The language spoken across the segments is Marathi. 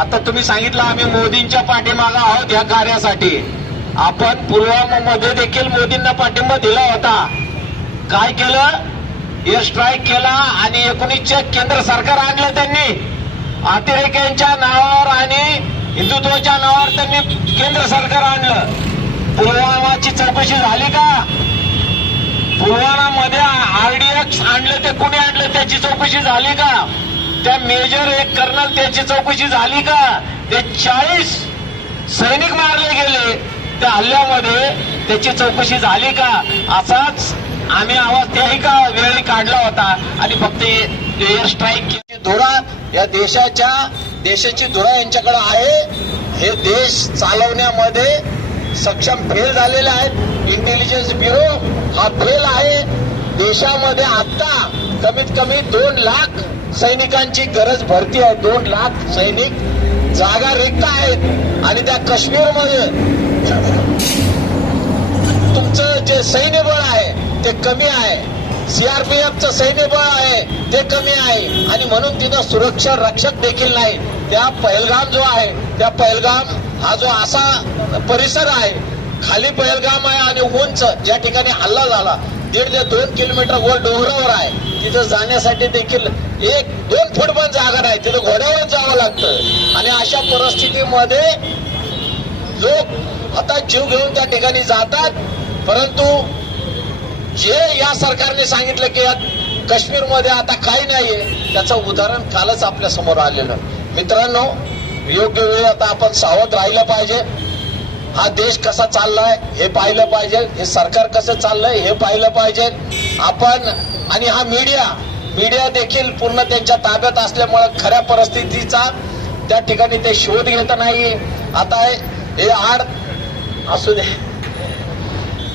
आता तुम्ही सांगितलं आम्ही मोदींच्या पाठीमागा आहोत या कार्यासाठी. आपण पुलवामा मध्ये देखील मोदींना पाठिंबा दिला होता. काय केलं? एअर स्ट्राईक केला आणि एकोणीसचे केंद्र सरकार आणलं त्यांनी. अतिरेक्यांच्या नावावर आणि हिंदुत्वाच्या नावावर त्यांनी केंद्र सरकार आणलं. पुलवामाची चौकशी झाली का? पुलवामामध्ये आरडीएक्स आणलं ते कुणी आणलं? त्याची चौकशी झाली का? त्या मेजर एक कर्नल त्याची चौकशी झाली का? ते चाळीस सैनिक मारले गेले. त्या हल्ल्यामध्ये त्याची चौकशी झाली का? असाच आम्ही आवाज त्याही का वेळी काढला होता. आणि फक्त एअर स्ट्राईक धुरा या देशाच्या देशाची धुरा यांच्याकडे आहे. हे देश चालवण्यामध्ये सक्षम फेल झालेले आहेत. इंटेलिजन्स ब्युरो हा फेल आहे. देशामध्ये आता कमीत कमी दोन लाख सैनिकांची गरज भरती आहे. दोन लाख सैनिक जागा रिक्त आहेत. आणि त्या काश्मीरमध्ये तुमचं जे सैन्य बळ आहे ते कमी आहे. सीआरपीएफचं सैन्य बळ आहे ते कमी आहे. आणि म्हणून तिथं सुरक्षा रक्षक देखील नाही. त्या पहलगाम जो आहे त्या पहलगाम हा जो असा परिसर आहे खाली पहलगाम आहे आणि उंच ज्या ठिकाणी हल्ला झाला दीड ते दोन किलोमीटर वर डोंगरावर आहे. तिथं जाण्यासाठी देखील एक दोन फूट पण जागा नाही. तिथं घोड्यावर जावं लागतं. आणि अशा परिस्थितीमध्ये लोक आता जीव घेऊन त्या ठिकाणी जातात. परंतु जे या सरकारने सांगितलं की या काश्मीरमध्ये आता काही नाहीये त्याचं उदाहरण कालच आपल्यासमोर आलेलं. मित्रांनो योग्य वेळी आता आपण सावध राहिलं पाहिजे. हा देश कसा चाललाय हे पाहिलं पाहिजे हे सरकार कसं चाललंय हे पाहिलं पाहिजे. आपण आणि हा मीडिया मीडिया देखील पूर्ण त्यांच्या ताब्यात असल्यामुळे खऱ्या परिस्थितीचा त्या ठिकाणी ते शोध घेत नाही. आता हे आड असू दे.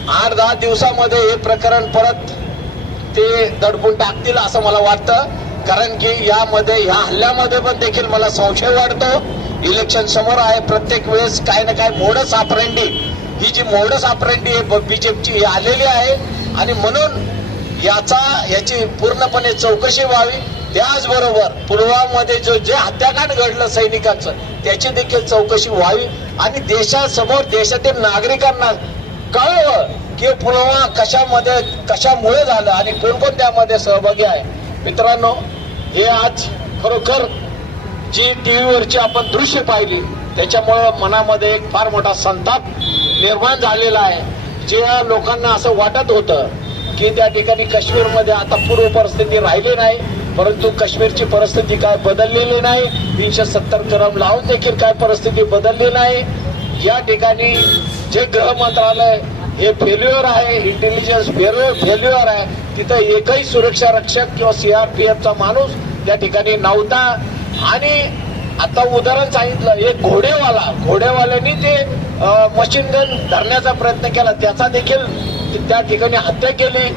आठ दहा दिवसामध्ये हे प्रकरण परत ते दडपून टाकतील असं मला वाटतं. कारण की यामध्ये या हल्ल्यामध्ये पण देखील मला संशय वाटतो इलेक्शन समोर आहे. प्रत्येक वेळेस काय ना काय मोडस आपरंडी. ही जी मोडस ऑपरेंडी बीजेपीची आलेली आहे. आणि म्हणून याचा याची पूर्णपणे चौकशी व्हावी. त्याचबरोबर पुलवामामध्ये जो जे हत्याकांड घडलं सैनिकांचं त्याची देखील चौकशी व्हावी. आणि देशासमोर देशातील नागरिकांना कळवं की पुलवामा कशामध्ये कशामुळे झालं आणि कोण त्यामध्ये सहभागी आहे. मित्रांनो हे आज खरोखर जी टी व्हीवरची आपण दृश्य पाहिली त्याच्यामुळं मनामध्ये एक फार मोठा संताप निर्माण झालेला आहे. जे लोकांना असं वाटत होतं की त्या ठिकाणी काश्मीरमध्ये आता पूर्व परिस्थिती राहिली नाही परंतु काश्मीरची परिस्थिती काय बदललेली नाही तीनशे सत्तर कलम लावून देखील काय परिस्थिती बदलली नाही. या ठिकाणी जे गृह मंत्रालय हे फेल्युअर आहे इंटेलिजन्स फेल्युअर फेल्युअर आहे तिथं एकही सुरक्षा रक्षक किंवा सीआरपीएफचा माणूस त्या ठिकाणी नव्हता. आणि आता उदाहरण सांगितलं एक घोडेवाला घोडेवाल्यानी ते मशीन गन धरण्याचा प्रयत्न केला. त्याचा देखील त्या ठिकाणी हत्या केली.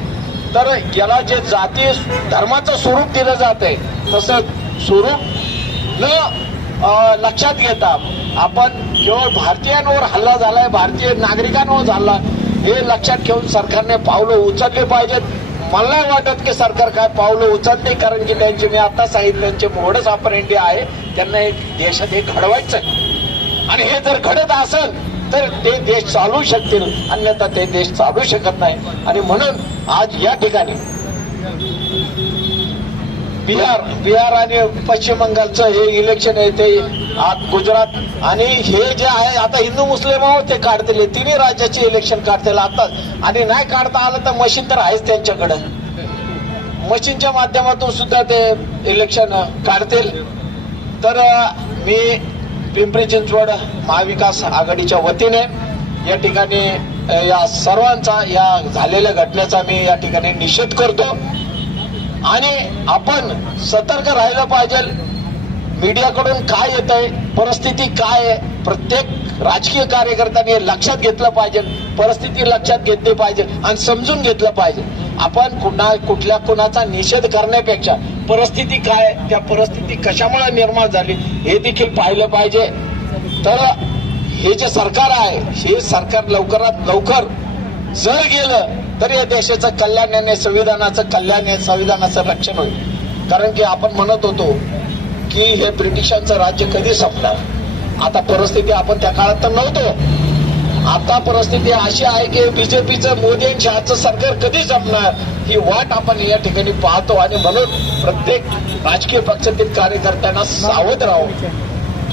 तर याला जे जाती धर्माचं स्वरूप दिलं जात आहे तसं स्वरूप न लक्षात घेता आपण केवळ भारतीयांवर हल्ला झालाय भारतीय नागरिकांवर झाला हे लक्षात घेऊन सरकारने पावलं उचलली पाहिजेत. मला नाही वाटत की सरकार काय पावलं उचलते कारण की त्यांचे मी आता सांगितलं त्यांचे मोडच ऑपरेंडी आहे त्यांना एक देशात हे घडवायचं आणि हे जर घडत असेल तर ते देश चालू शकतील. अन्यथा ते देश चालू शकत नाही. आणि म्हणून आज या ठिकाणी बिहार बिहार आणि पश्चिम बंगालचं हे इलेक्शन आहे ते आज गुजरात आणि हे जे आहे आता हिंदू मुस्लिम आहोत ते काढतील. तिन्ही राज्याचे इलेक्शन काढतील आता. आणि नाही काढता आलं तर मशीन तर आहेच त्यांच्याकडं. मशीनच्या माध्यमातून सुद्धा ते इलेक्शन काढतील. तर मी पिंपरी चिंचवड महाविकास आघाडीच्या वतीने या ठिकाणी या सर्वांचा या झालेल्या घटनेचा मी या ठिकाणी निषेध करतो. आणि आपण सतर्क राहिलं पाहिजे. मीडियाकडून काय येत आहे परिस्थिती काय आहे प्रत्येक राजकीय कार्यकर्त्यांनी हे लक्षात घेतलं पाहिजे परिस्थिती लक्षात घेतली पाहिजे आणि समजून घेतलं पाहिजे. आपण कुणा कुठल्या कुणाचा निषेध करण्यापेक्षा परिस्थिती काय आहे, त्या परिस्थिती कशामुळे निर्माण झाली हे देखील पाहिलं पाहिजे. तर हे जे सरकार आहे हे सरकार लवकरात लवकर जर गेलं तर या देशाचं कल्याण आणि संविधानाचं कल्याण आहे संविधानाचं रक्षण होईल. कारण की आपण म्हणत होतो की हे ब्रिटिशांचं राज्य कधी संपणार? आता परिस्थिती आपण त्या काळात तर नव्हतो. आता परिस्थिती अशी आहे की बीजेपीचं मोदी आणि शहाचं सरकार कधी जमणार? ही वाट आपण या ठिकाणी पाहतो आणि म्हणून प्रत्येक राजकीय पक्षातील कार्यकर्त्यांना सावध राहू.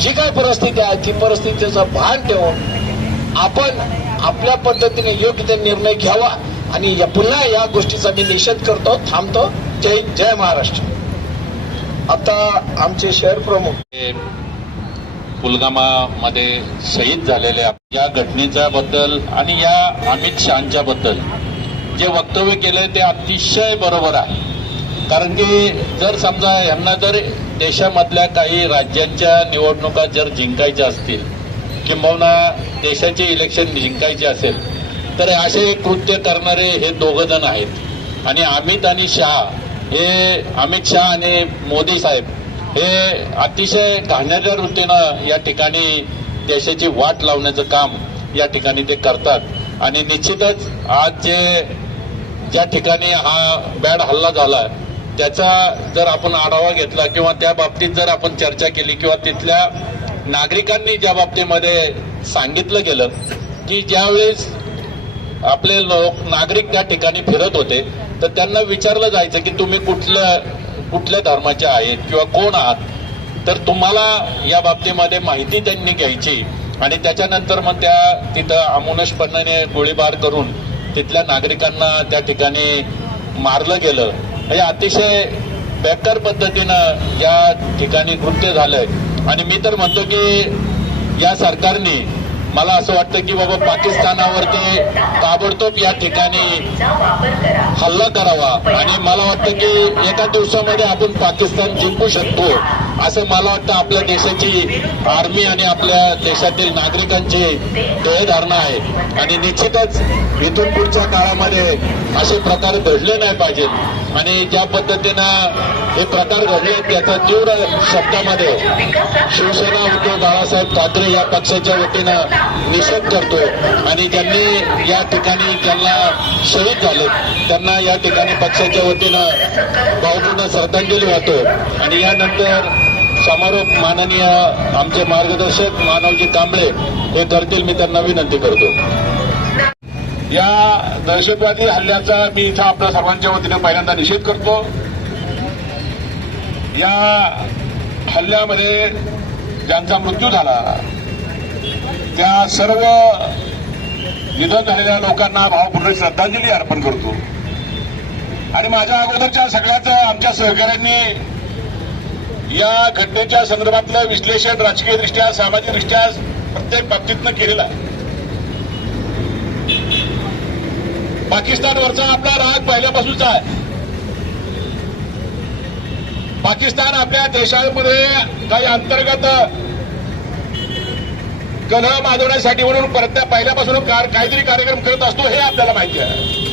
जी काय परिस्थिती आहे ती परिस्थितीचं भान ठेवून आपण आपल्या पद्धतीने योग्य ते निर्णय घ्यावा. आणि या- पुन्हा या गोष्टीचा मी निषेध करतो थांबतो. जय जय महाराष्ट्र. आता आमचे शहर प्रमुख. पुलगामामध्ये शहीद झालेल्या या घटनेच्या बद्दल आणि या अमित शहाच्या बद्दल जे वक्तव्य केलंय ते अतिशय बरोबर आहे. कारण की जर समजा यांना जर देशामधल्या काही राज्यांच्या निवडणुका जर जिंकायच्या असतील किंबहुना देशाचे इलेक्शन जिंकायचे असेल तर असे कृत्य करणारे हे दोघं जण आहेत. आणि अमित आणि शहा हे अमित शहा आणि मोदी साहेब हे अतिशय घाणेरड्या वृत्तीनं या ठिकाणी देशाची वाट लावण्याचं काम या ठिकाणी ते करतात. आणि निश्चितच आज जे ज्या ठिकाणी हा बॅड हल्ला झाला त्याचा जर आपण आढावा घेतला किंवा त्या बाबतीत जर आपण चर्चा केली किंवा तिथल्या नागरिकांनी ज्या बाबतीमध्ये सांगितलं गेलं की ज्यावेळेस आपले लोक नागरिक त्या ठिकाणी फिरत होते. तर त्यांना विचारलं जायचं की तुम्ही कुठल्या कुठल्या धर्माचे आहेत किंवा कोण आहात? तर तुम्हाला या बाबतीमध्ये माहिती त्यांनी घ्यायची. आणि त्याच्यानंतर मग त्या तिथं अमुनशपणाने गोळीबार करून तिथल्या नागरिकांना त्या ठिकाणी मारलं गेलं. हे अतिशय बेकार पद्धतीनं या ठिकाणी कृत्य झालंय. आणि मी तर म्हणतो की या सरकारने मला असं वाटतं की बाबा पाकिस्तानावरती ताबडतोब या ठिकाणी हल्ला करावा. आणि मला वाटतं की एका दिवसामध्ये आपण पाकिस्तान जिंकू शकतो असं मला वाटतं आपल्या देशाची आर्मी आणि आपल्या देशातील नागरिकांची ध्येयधारणा आहे. आणि निश्चितच इथून पुढच्या काळामध्ये असे प्रकार घडले नाही पाहिजेत. आणि ज्या पद्धतीनं हे प्रकार घडले त्याचा तीव्र शब्दामध्ये शिवसेना उद्धव बाळासाहेब ठाकरे या पक्षाच्या वतीनं निषेध करतो आणि ज्यांनी या ठिकाणी त्यांना शहीद झाले त्यांना या ठिकाणी पक्षाच्या वतीनं भावपूर्ण श्रद्धांजली वाहतो आणि यानंतर समारोप माननीय आमचे मार्गदर्शक मानवजी कांबळे हे करतील मी त्यांना विनंती करतो. या दहशतवादी हल्ल्याचा मी इथं आपल्या सर्वांच्या वतीनं पहिल्यांदा निषेध करतो. या हल्ल्यामध्ये ज्यांचा मृत्यू झाला त्या सर्व निधन झालेल्या लोकांना भावपूर्ण श्रद्धांजली अर्पण करतो. आणि माझ्या अगोदरच्या सगळ्याच आमच्या सहकाऱ्यांनी या घटनेच्या संदर्भातलं विश्लेषण राजकीयदृष्ट्या सामाजिकदृष्ट्या प्रत्येक बाबतीतनं केलेलं आहे. पाकिस्तानवरचा आपला राग पहिल्यापासूनचा आहे. पाकिस्तान आपल्या देशामध्ये काही अंतर्गत कलह माजवण्यासाठी म्हणून परत पहिल्यापासून कार- काहीतरी कार्यक्रम करत असतो हे आपल्याला माहिती आहे.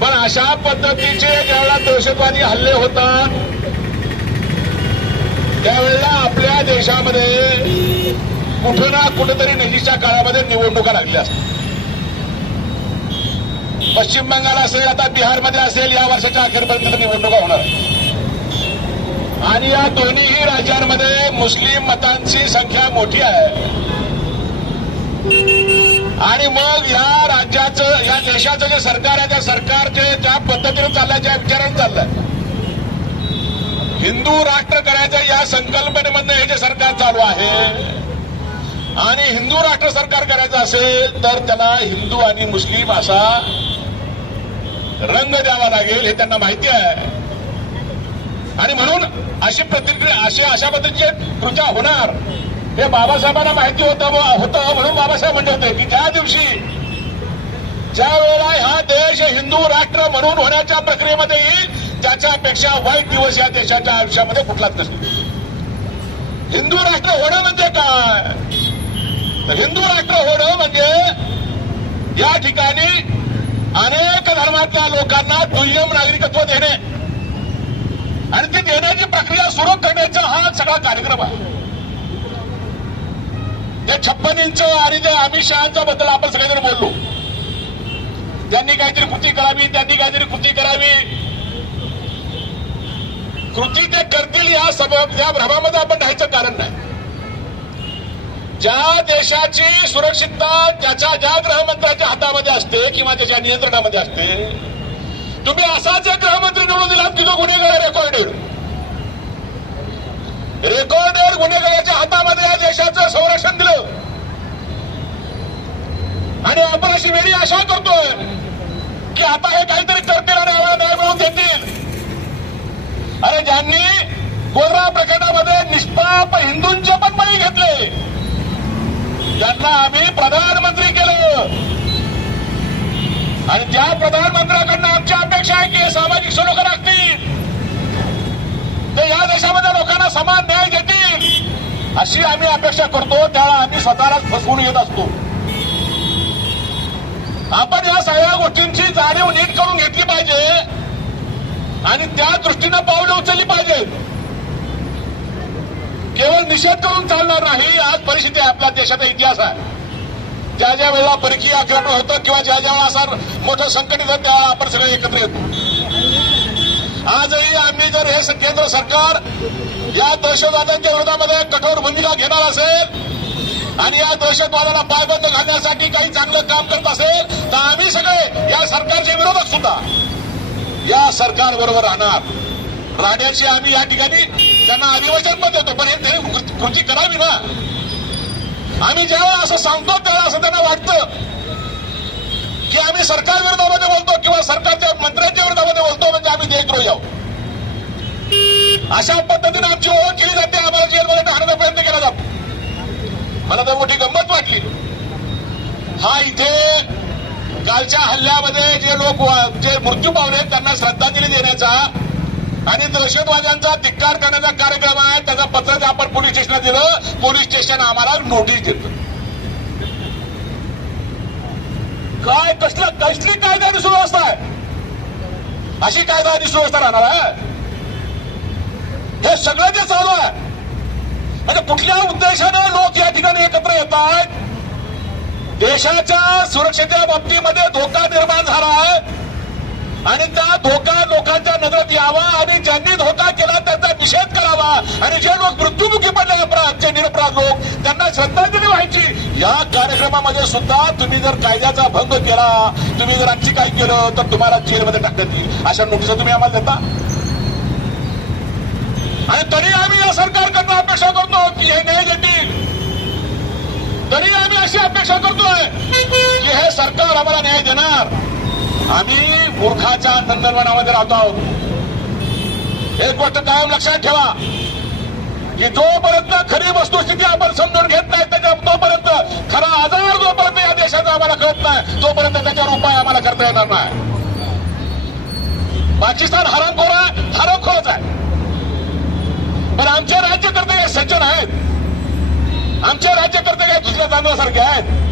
पण अशा पद्धतीचे ज्यावेळेला दहशतवादी हल्ले होतात त्यावेळेला आपल्या देशामध्ये कुठं ना कुठेतरी नजीकच्या काळामध्ये निवडणुका लागल्या असतात. पश्चिम बंगाल असेल आता बिहारमध्ये असेल या वर्षाच्या अखेरपर्यंत निवडणुका होणार आणि या दोन्हीही राज्यांमध्ये मुस्लिम मतांची संख्या मोठी आहे. आणि मग या राज्याचं या देशाचं जे सरकार आहे त्या सरकारचे ज्या पद्धतीने चाललंय ज्या विचाराने चाललंय हिंदू राष्ट्र करायचं या संकल्पनेमधनं हे जे सरकार चालू आहे आणि हिंदू राष्ट्र सरकार करायचं असेल तर त्याला हिंदू आणि मुस्लिम असा रंग द्यावा लागेल हे त्यांना माहिती आहे. आणि म्हणून अशी प्रतिक्रिया अशी अशा पद्धतीचे कृत्या होणार. हे बाबासाहेबांना माहिती होतं होतं म्हणून बाबासाहेब म्हणले होते की ज्या दिवशी ज्या वेळेला हा देश हिंदू राष्ट्र म्हणून होण्याच्या प्रक्रियेमध्ये येईल त्याच्यापेक्षा वाईट दिवस या देशाच्या आयुष्यामध्ये कुठलाच नसतो. हिंदू राष्ट्र होणं म्हणजे काय? तर हिंदू राष्ट्र होणं म्हणजे या ठिकाणी अनेक धर्मातल्या लोकांना दुय्यम नागरिकत्व देणे आणि ती देण्याची प्रक्रिया सुरू करण्याचा हा सगळा कार्यक्रम आहे. ते छप्पन इंच आणि त्या अमित शहाच्या बद्दल आपण सगळेजण बोललो. त्यांनी काहीतरी कृती करावी त्यांनी काहीतरी कृती करावी. कृती ते करतील या सबब या भ्रमामध्ये आपण राहायचं कारण नाही. ज्या देशाची सुरक्षितता त्याच्या ज्या गृहमंत्र्याच्या हातामध्ये असते किंवा त्याच्या नियंत्रणामध्ये असते तुम्ही असाच एक गृहमंत्री निवडून दिलात की जो गुन्हेगार रेकॉर्डेड. रेकॉर्डेड गुन्हेगाराच्या हातामध्ये या देशाचं संरक्षण दिलं. आणि आपण अशी वेळी आशा करतोय की आता हे काहीतरी करतील आणि आम्हाला न्याय मिळवून देतील. अरे ज्यांनी कोरोना प्रकरणामध्ये निष्पाप हिंदूंच्या पण त्यांना आम्ही प्रधानमंत्री केलं. आणि त्या प्रधानमंत्र्याकडनं आमची अपेक्षा आहे की हे सामाजिक सलोखा राखतील ते या देशामध्ये लोकांना समान न्याय देतील अशी आम्ही अपेक्षा करतो. त्याला आम्ही स्वतःलाच फसवून येत असतो. आपण या सगळ्या गोष्टींची जाणीव नीट करून घेतली पाहिजे आणि त्या दृष्टीनं पावलं उचलली पाहिजेत. केवळ निषेध करून चालणार नाही आज परिस्थिती आहे आपल्या देशाचा इतिहास आहे. ज्या ज्या वेळेला परकीय आक्रमण होतं किंवा ज्या ज्या वेळेला असं मोठं संकट येतं त्यावेळेला आपण सगळे एकत्र येतो. आजही आम्ही जर हे केंद्र सरकार या दहशतवाद्यांच्या विरोधामध्ये कठोर भूमिका घेणार असेल आणि या दहशतवादाला पायबंद घालण्यासाठी काही चांगलं काम करत असेल तर आम्ही सगळे या सरकारचे विरोधक सुद्धा या सरकार बरोबर राहणार. राहण्याची आम्ही या ठिकाणी त्यांना अधिवचन पण देतो पण हे त्यांनी कृती करावी ना. आम्ही जेव्हा असं सांगतो त्यावेळेला असं त्यांना वाटतं की आम्ही सरकार विरोधामध्ये बोलतो किंवा सरकारच्या मंत्र्यांच्या विरोधामध्ये बोलतो म्हणजे आम्ही देशद्रोही आहोत. अशा पद्धतीने आमची ओळख केली जाते. आम्हाला जेलमध्ये टाकण्याचा प्रयत्न केला जातो. मला तर मोठी गंमत वाटली. हा इथे कालच्या हल्ल्यामध्ये जे लोक जे मृत्यू पावले त्यांना श्रद्धांजली देण्याचा आणि दहशतवाद्यांचा धिक्कार करण्याचा कार्यक्रम आहे. त्याचं पत्र ते आपण पोलीस स्टेशनला दिलं. पोलीस स्टेशन आम्हाला नोटीस देत. काय कसलं कसली कायदा आणि सुव्यवस्था आहे? अशी कायदा आणि सुव्यवस्था राहणार आहे हे सगळं जे चालू आहे. म्हणजे कुठल्या उद्देशानं लोक या ठिकाणी एकत्र येत आहेत देशाच्या सुरक्षेच्या बाबतीमध्ये धोका निर्माण झाला आहे. आणि त्या धोका लोकांच्या नजरेत यावा आणि ज्यांनी धोका केला त्याचा निषेध करावा. आणि जे लोक मृत्युमुखी पडले अपराध जे निरपराध लोक त्यांना श्रद्धांजली व्हायची. या कार्यक्रमामध्ये सुद्धा तुम्ही जर कायद्याचा भंग केला तुम्ही जर आणखी काही केलं तर तुम्हाला जेलमध्ये टाकण्यात येईल. अशा नोटीस तुम्ही आम्हाला देता? आणि तरी आम्ही या सरकारकडनं अपेक्षा करतो की हे न्याय देतील. तरी आम्ही अशी अपेक्षा करतोय की हे सरकार आम्हाला न्याय देणार. आम्ही मूर्खाच्या तंत्रज्ञानामध्ये राहतो आहोत. एक गोष्ट कायम लक्षात ठेवा की जोपर्यंत खरी वस्तुस्थिती आपण समजून घेत नाही त्याच्या तोपर्यंत खरा आजार जोपर्यंत या देशाचा आम्हाला कळत नाही तोपर्यंत त्याच्यावर उपाय आम्हाला करता येणार नाही. पाकिस्तान हरामखोर आहे हरामखोरच आहे. पण आमचे राज्यकर्ते हे सज्जन आहेत. आमचे राज्यकर्ते काही दुसऱ्या तांदळासारखे आहेत.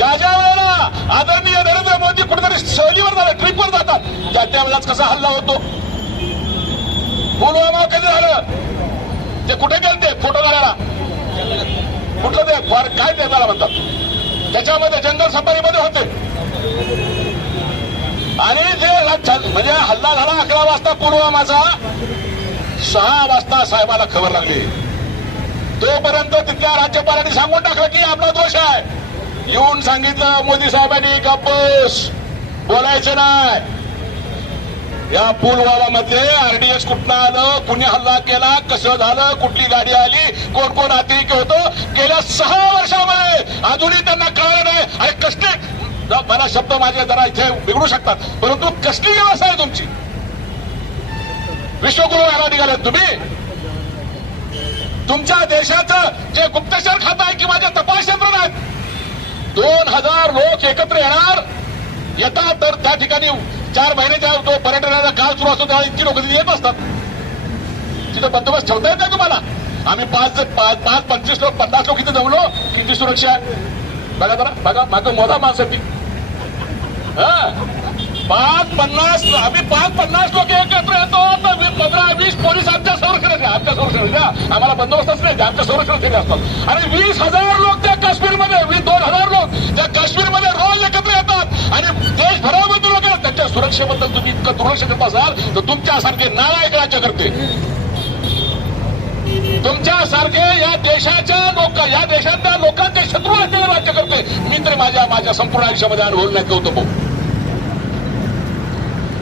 ज्या ज्या वेळेला आदरणीय नरेंद्र मोदी कुठेतरी सहलीवर जातात ट्रिपवर जातात त्या त्यावेळेलाच कसा हल्ला होतो? पुलवामा कधी झालं? ते कुठे गेलते ते फोटो काढायला? कुठलं ते फार काय ते त्याला म्हणतात. त्याच्यामध्ये जंगल सफारीमध्ये होते. आणि जे म्हणजे हल्ला झाला अकरा वाजता पुलवामाचा सहा वाजता साहेबाला खबर लागली. तोपर्यंत तिथल्या राज्यपालांनी सांगून टाकलं की आपला दोष आहे. येऊन सांगितलं मोदी साहेबांनी गप्पस बोलायचं नाही. या पुलवाला मध्ये आरडीएस कुठनं आलं कुणी हल्ला केला कसं झालं कुठली गाडी आली कोण कोण अतिरिक्त होतं? गेल्या सहा वर्षामध्ये अजूनही त्यांना कळलं नाही. आणि कसले मला शब्द माझे जरा इथे बिघडू शकतात. परंतु कसली व्यवस्था आहे तुमची? विश्वगुरु व्हायला निघाले तुम्ही? तुमच्या देशाचं जे गुप्तचर खातं आहे किंवा जे तपास यंत्रणा आहेत दोन हजार लोक एकत्र येणार. येतात तर त्या ठिकाणी चार महिन्याच्या जो पर्यटनाचा काळ सुरू असतो त्या इतकी लोक तिथे येत असतात. तिथं बंदोबस्त ठेवता येत तुम्हाला. आम्ही पाच पाच पंचवीस लोक पन्नास लोक इथे जमलो किती सुरक्षा आहे? बघा बरं बघा मागं मोजा माणसं ती हा. पाच पन्नास आम्ही पाच पन्नास लोक एकत्र येतो तर पंधरा वीस पोलीस आमच्या संरक्षणात आहे. आमच्या संरक्षणात आम्हाला बंदोबस्तच नाही आमच्या संरक्षणात असतात आणि वीस हजार लोक त्या काश्मीरमध्ये वीस दोन हजार लोक त्या काश्मीरमध्ये रोज एकत्र येतात आणि देशभरामध्ये लोक आहेत. त्यांच्या सुरक्षा भाषेबद्दल तुम्ही इतकं दुर्लक्ष करत असाल तर तुमच्यासारखे नालायक राज्य करते. तुमच्यासारखे या देशाच्या लोक या देशातल्या लोकांचे शत्रू असलेले राज्य करते. मी तर माझ्या माझ्या संपूर्ण आयुष्यामध्ये अनुभव नाही गौतम भाऊ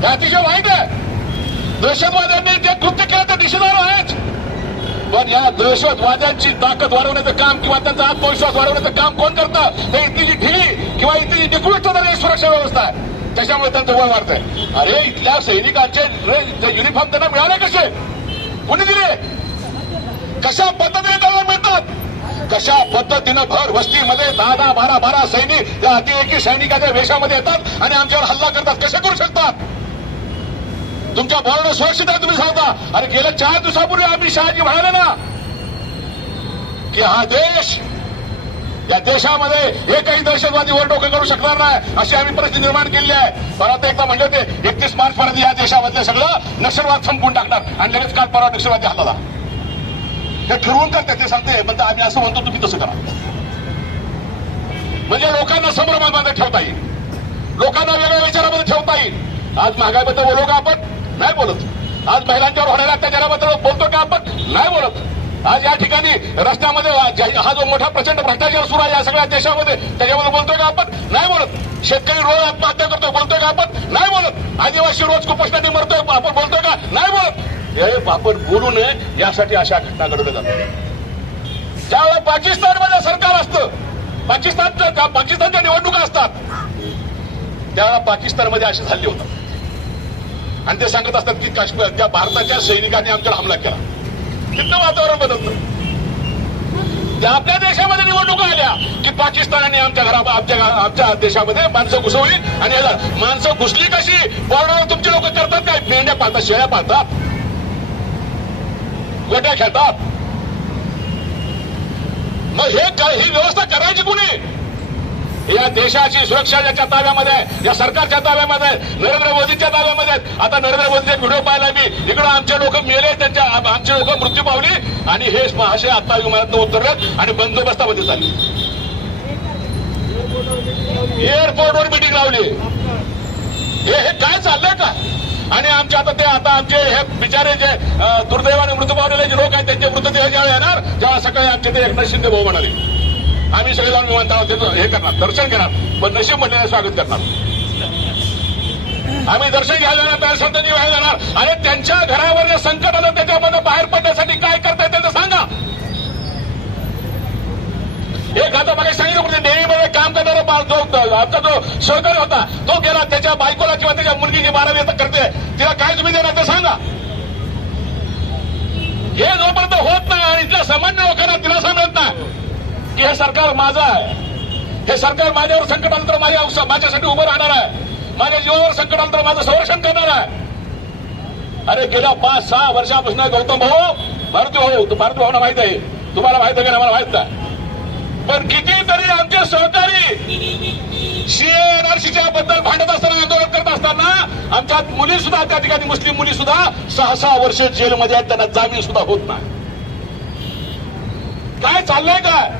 हे अतिशय वाईट आहे. दहशतवाद्यांनी जे कृत्य केलं ते निषेधार्ह आहेच पण या दहशतवाद्यांची ताकद वाढवण्याचं काम किंवा त्यांचा आत्मविश्वास वाढवण्याचं काम कोण करतं? हे इथली जी ढिली किंवा इथली जी निकृष्ट झालेली सुरक्षा व्यवस्था आहे. त्याच्यामुळे त्यांचं वय वाढतंय. अरे इथल्या सैनिकांचे युनिफॉर्म त्यांना मिळाले कसे? कुणी दिले? कशा पद्धतीने त्यांना मिळतात? कशा पद्धतीनं भर वस्तीमध्ये दहा दहा बारा बारा सैनिक या अतिरेकी सैनिकाच्या वेशामध्ये येतात आणि आमच्यावर हल्ला करतात? कसे करू शकतात? तुमच्या बॉर्डर सुरक्षित आहे तुम्ही सांगता. अरे गेल्या चार दिवसापूर्वी आम्ही शहाजी म्हणाले ना की हा देश या देशामध्ये एकही दहशतवादी वर डोकं करू शकणार नाही अशी आम्ही परिस्थिती निर्माण केली आहे. परत एकदा म्हणजे ते एकतीस मार्च पर्यंत या देशामधलं सगळं नक्षलवाद संपून टाकणार. आणि लगेच काल परवा नक्षलवादी हल्ला झाला. हे ठरवून करते ते सांगते म्हणजे आम्ही असं म्हणतो तुम्ही तसं करा. म्हणजे लोकांना संभ्रमामध्ये ठेवता येईल. लोकांना वेगळ्या विचारामध्ये ठेवता येईल. आज महागाईबद्दल बोलू का आपण? नाही बोलत. आज महिलांच्यावर होणाऱ्या अत्याचाराबद्दल बोलतो का आपण? नाही बोलत. आज या ठिकाणी रस्त्यामध्ये हा जो मोठा प्रचंड भ्रष्टाचार सुरू आहे या सगळ्या देशामध्ये त्याच्यामध्ये बोलतोय का आपण? नाही बोलत. शेतकरी रोज आत्महत्या करतोय बोलतोय का आपण? नाही बोलत. आदिवासी रोज कुपोषणाने मरतोय आपण बोलतोय का? नाही बोलत. हे आपण बोलू नये यासाठी अशा घटना घडवल्या जातात. ज्यावेळेला पाकिस्तानमध्ये सरकार असतं पाकिस्तानच्या पाकिस्तानच्या निवडणुका असतात त्यावेळेला पाकिस्तानमध्ये असे झाले होतात आणि ते सांगत असतात की काश्मीर त्या भारताच्या सैनिकांनी आमच्यावर हमला केला. तिथलं वातावरण बदलतं. त्या आपल्या देशामध्ये निवडणुका आल्या की पाकिस्तानाने आमच्या घरा आमच्या आमच्या देशामध्ये माणसं घुसवली आणि याला माणसं घुसली कशी? बॉर्डरवर तुमचे लोक करतात काय? मेंढ्या पाहतात शेळ्या पाहतात गोट्या खेळतात. मग हे ही व्यवस्था करायची कुणी? या देशाची सुरक्षा ज्याच्या ताब्यामध्ये आहे. या सरकारच्या ताब्यामध्ये आहे. नरेंद्र मोदींच्या ताब्यामध्ये आहेत. आता नरेंद्र मोदीचे व्हिडिओ पाहिला मी इकडं आमचे लोक मेले त्यांच्या आमचे लोक मृत्यू पावली. आणि हे महाशय आता विमानात उतरलेत आणि बंदोबस्तामध्ये चालले. एअरपोर्टवर मिटिंग लावली. हे हे काय चाललंय का? आणि आमचे आता ते आता आमचे हे बिचारे जे दुर्दैवाने मृत्यू पावलेले जे लोक आहेत त्यांचे मृतदेह ज्यावेळी येणार तेव्हा सकाळी आमचे ते एकनाथ शिंदे भाऊ म्हणाले. आम्ही सगळे जाऊन विमानतळावर त्याचं हे करणार दर्शन करणार पण नशीब म्हणलेलं स्वागत करणार. आम्ही दर्शन घ्यायला जाणार त्या संतजी व्हायला जाणार आणि त्यांच्या घरावर जे संकट आलं त्याच्यामध्ये बाहेर पडण्यासाठी काय करताय त्याचं सांगा. एक आता मागे सांगितलं म्हणजे डेअरीमध्ये काम करणारा जो आमचा जो सहकारी होता तो गेला त्याच्या बायकोला किंवा त्याच्या मुलगी जी बारावी आता करते. तिला काय तुम्ही देणार ते सांगा. हे जोपर्यंत होत नाही आणि इथल्या सामान्य लोकांना दिलासा मिळत नाही की हे सरकार माझं आहे. हे सरकार माझ्यावर संकटानंतर माझ्या माझ्यासाठी उभं राहणार आहे. माझ्या जीवावर संकटानंतर माझं संरक्षण करणार आहे. अरे गेल्या पाच सहा वर्षापासून गौतम भाऊ भारती भाऊ तो भारती भाऊना माहीत आहे. तुम्हाला माहीत आहे का मला माहीत नाही. पण कितीतरी आमचे सहकारी सीएनआरसीच्या बद्दल भांडत असताना आंदोलन करत असताना आमच्या मुली सुद्धा त्या ठिकाणी मुस्लिम मुली सुद्धा सहा सहा वर्ष जेलमध्ये आहेत. त्यांना जामीन सुद्धा होत नाही. काय चाललंय काय?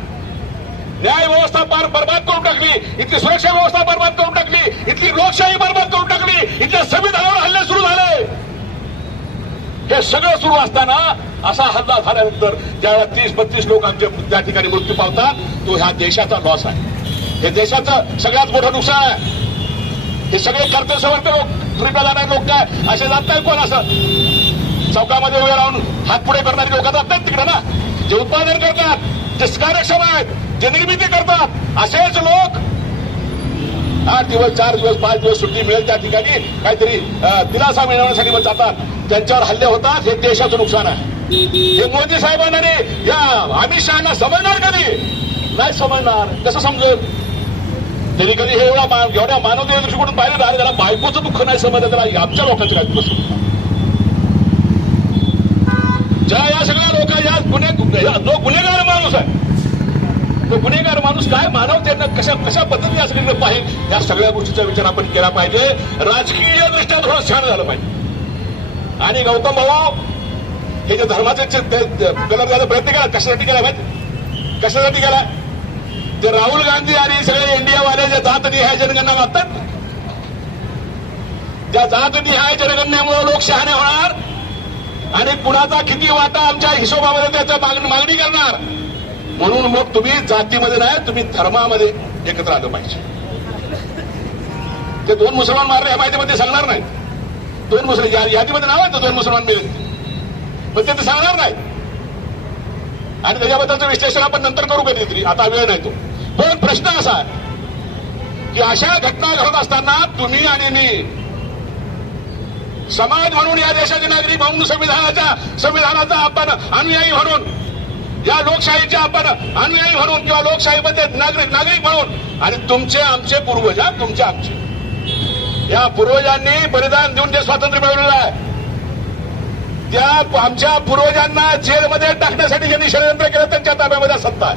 न्याय व्यवस्था पार बर्बाद करून टाकली इथली सुरक्षा व्यवस्था बर्बाद करून टाकली इथली लोकशाही बर्बाद करून टाकली इथल्या संविधानावर हल्ले सुरू झाले. हे सगळं सुरू असताना असा हल्ला झाल्यानंतर ज्यावेळेला तीस बत्तीस लोक आमचे त्या ठिकाणी मृत्यू पावतात तो ह्या देशाचा लॉस आहे. हे देशाचं सगळ्यात मोठं नुकसान आहे. हे सगळे कर्तव्य समर्थ लोक ट्रिपला जाणारे लोक काय? असे जात नाही कोण असं? चौकामध्ये वगैरे राहून हात पुढे करणारी लोक जात नाहीत तिकडे ना? जे उत्पादन करतात जे कार्यक्षम आहेत जे करतात. असेच लोक. आठ दिवस चार दिवस पाच दिवस सुट्टी मिळेल त्या ठिकाणी. काहीतरी दिलासा मिळवण्यासाठी मग जातात. त्यांच्यावर हल्ले होतात. हे देशाचं नुकसान आहे. हे मोदी साहेबांना या अमित शहाना समजणार कधी? नाही समजणार. कसं समजून त्यांनी कधी हे एवढा मान एवढ्या मानवतेच्या दृष्टीकडून पाहिलं ना त्याला बायकोचं दुःख नाही समजलं त्याला आमच्या लोकांचं काय दुःख ज्या या सगळ्या लोक या गुन्हे या- जो गुन्हेगार माणूस आहे तो गुन्हेगार माणूस काय मानवतेनं कशा कशा पद्धतीने असलेलं पाहिजे? या सगळ्या गोष्टीचा विचार आपण केला पाहिजे. राजकीय दृष्ट्या थोडं छान झालं पाहिजे. आणि गौतम भाऊ हे जे धर्माचे गलत ते- कलर द्यायचा प्रयत्न केला. कशासाठी केला माहिती? कशासाठी केला? ते राहुल गांधी आणि सगळे इंडियावाले जे जात निहाय जनगणना मागतात त्या जातनिहाय जनगणनेमुळे लोक शहाणे होणार आणि कुणाचा किती वाटा आमच्या हिशोबामध्ये त्याच्या मागणी मागणी करणार? म्हणून मग तुम्ही जातीमध्ये नाही तुम्ही धर्मामध्ये एकत्र आलं पाहिजे. ते दोन मुसलमान मारले या माहितीमध्ये सांगणार नाही. दोन मुसलमान या- यादीमध्ये नाव आहे दोन मुसलमान मिळेल. पण ते ते सांगणार नाही. आणि त्याच्याबद्दलचं विश्लेषण आपण नंतर करू कधीतरी आता वेळ नाही तो. पण प्रश्न असा आहे की अशा घटना घडत असताना तुम्ही आणि मी समाज म्हणून या देशाचे नागरिक म्हणून संविधानाच्या संविधानाचा आपण अनुयायी म्हणून या लोकशाहीच्या आपण अनुयायी म्हणून किंवा लोकशाहीमध्ये नागरिक नागरिक म्हणून. आणि तुमचे आमचे पूर्वज हा तुमचे आमचे. या पूर्वजांनी बलिदान देऊन जे स्वातंत्र्य मिळवलेलं आहे त्या आमच्या पूर्वजांना जेलमध्ये टाकण्यासाठी ज्यांनी षडयंत्र केलं त्यांच्या ताब्यामध्ये सत्ता आहे.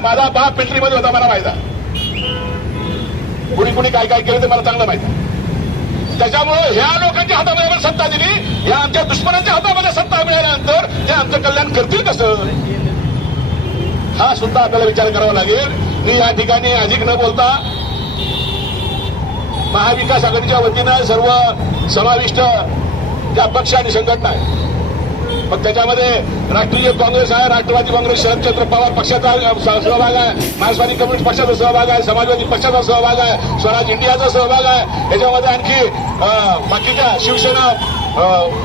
माझा बाप पिंटरीमध्ये होता मला माहिती कुणी कुणी काय काय केलं ते मला चांगलं माहिती त्याच्यामुळं ह्या लोकांच्या हातामध्ये आपण सत्ता दिली. या आमच्या दुश्मनांच्या हातामध्ये सत्ता मिळाल्यानंतर ते आमचं कल्याण करतील कसं? हा सुद्धा आपल्याला विचार करावा लागेल. मी या ठिकाणी अधिक न बोलता महाविकास आघाडीच्या वतीनं सर्व समाविष्ट ज्या पक्ष आणि संघटना आहे मग त्याच्यामध्ये राष्ट्रीय काँग्रेस आहे राष्ट्रवादी काँग्रेस शरदचंद्र पवार पक्षाचा सहभाग आहे मार्क्सवादी कम्युनिस्ट पक्षाचा सहभाग आहे समाजवादी पक्षाचा सहभाग आहे स्वराज इंडियाचा सहभाग आहे. याच्यामध्ये आणखी बाकीच्या शिवसेना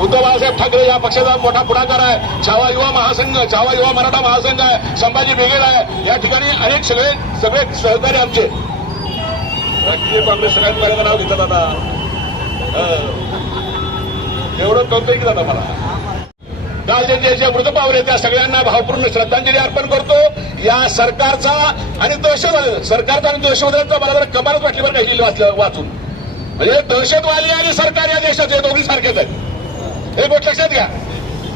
उद्धव बाळासाहेब ठाकरे या पक्षाचा मोठा पुढाकार आहे. छावा युवा महासंघ छावा युवा मराठा महासंघ आहे संभाजी ब्रिगेड आहे. या ठिकाणी अनेक सगळे सगळे सहकारी आमचे. राष्ट्रीय काँग्रेस सगळ्यात पहिल्यांदा नाव घेतात आता. एवढं कळतंय की दादा मला? काल जे जे मृत पावले त्या सगळ्यांना भावपूर्ण श्रद्धांजली अर्पण करतो. या सरकारचा आणि दहशतवाद सरकारचा आणि दहशतवाद्यांचा मला जरा कमालच वाटली बरं काही वाचलं वाचून. म्हणजे दहशतवादी आणि सरकार या देशाचे दोन्ही सारखेच आहेत. हे गोष्ट लक्षात घ्या.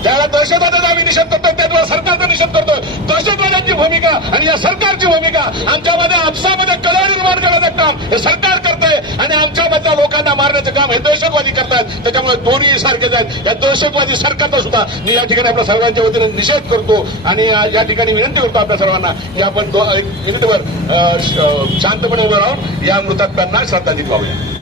ज्याला दहशतवादाचा आम्ही निषेध करतो त्याला सरकारचा निषेध करतो दहशतवाद्यांची भूमिका आणि या सरकारची भूमिका आमच्यामध्ये आपसामध्ये कलह निर्माण करण्याचं काम हे सरकार करतंय आणि आमच्यामधल्या लोकांना मारण्याचं काम हे दहशतवादी करतात त्याच्यामुळे दोन्ही सारखेच आहेत या दहशतवादी सरकारचा सुद्धा मी या ठिकाणी आपल्या सर्वांच्या वतीने निषेध करतो आणि या- ठिकाणी विनंती करतो आपल्या सर्वांना की आपण एक मिनिटभर शांतपणे उभं राहून या मृतात्म्यांना श्रद्धांजली वाहूया.